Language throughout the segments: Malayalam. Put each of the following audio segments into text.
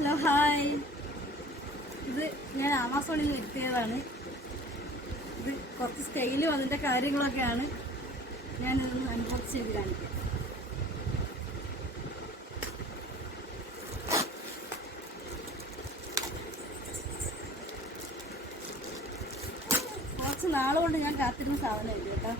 Hello hi. ഇത് ഞാൻ ആമസോണിൽ എത്തിയതാണ്. ഇത് കുറച്ച് സ്റ്റൈലും അതിൻ്റെ കാര്യങ്ങളൊക്കെയാണ് ഞാനിതൊന്ന് അൺബോക്സ് ചെയ്ത് കാണിക്കാം. കുറച്ച് നാളുകൊണ്ട് ഞാൻ കാത്തിരുന്ന സാധനമായിരുന്നു കേട്ടോ.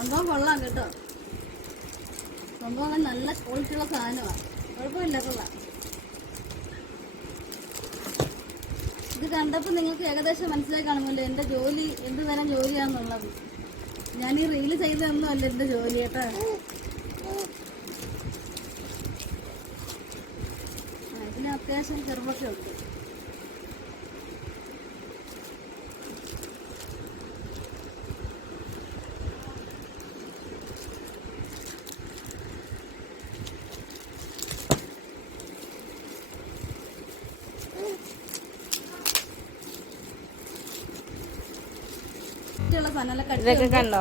സംഭവം കൊള്ളാം കേട്ടോ. സംഭവം നല്ല ക്വാളിറ്റിയുള്ള സാധനമാണ്. കുഴപ്പമില്ല, കൊള്ളാം. ഇത് കണ്ടപ്പോൾ നിങ്ങൾക്ക് ഏകദേശം മനസ്സിലായി കാണുമല്ലോ എൻ്റെ ജോലി എന്ത് തരം ജോലിയാണെന്നുള്ളത്. ഞാൻ ഈ റീല് ചെയ്തതൊന്നും അല്ല എൻ്റെ ജോലി കേട്ടോ. ഇതിന് അത്യാവശ്യം ചെറുപ്പൊക്കെ ഉണ്ട്. ഇതൊക്കെ കണ്ടോ,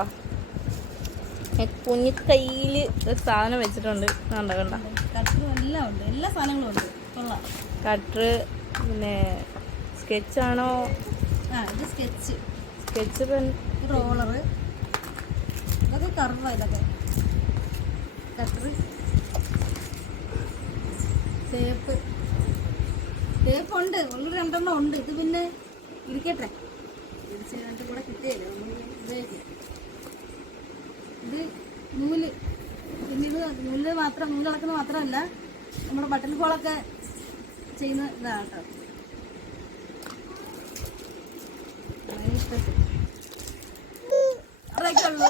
കുഞ്ഞു കയ്യില് ഒരു സാധനം വെച്ചിട്ടുണ്ട്. കണ്ടോ കണ്ടോ, കട്ടറും എല്ലാം ഉണ്ട്, എല്ലാ സാധനങ്ങളും ഉണ്ട്. കൊള്ളാം. കട്ടറ്, പിന്നെ സ്കെച്ചാണോ? ഇത് സ്കെച്ച് പെൻ, റോളറ്, ഇതൊക്കെ കർവ. ഇതൊക്കെ കട്ടറ്, ടേപ്പ് ഉണ്ട്. ഉള്ളൊരു 2 എണ്ണം ഉണ്ട്. ഇത് പിന്നെ ഇരിക്കട്ടെ, രണ്ടും കൂടെ കിട്ടിയല്ലോ നമ്മൾ ഉപയോഗിക്കും. ഇത് നൂല്, പിന്നെ ഇത് നൂല് കിടക്കുന്ന മാത്രമല്ല നമ്മുടെ ബട്ടൺ ഹോളൊക്കെ ചെയ്യുന്ന ഇതാണ് കേട്ടോ. അതൊക്കെ ഉള്ളൂ.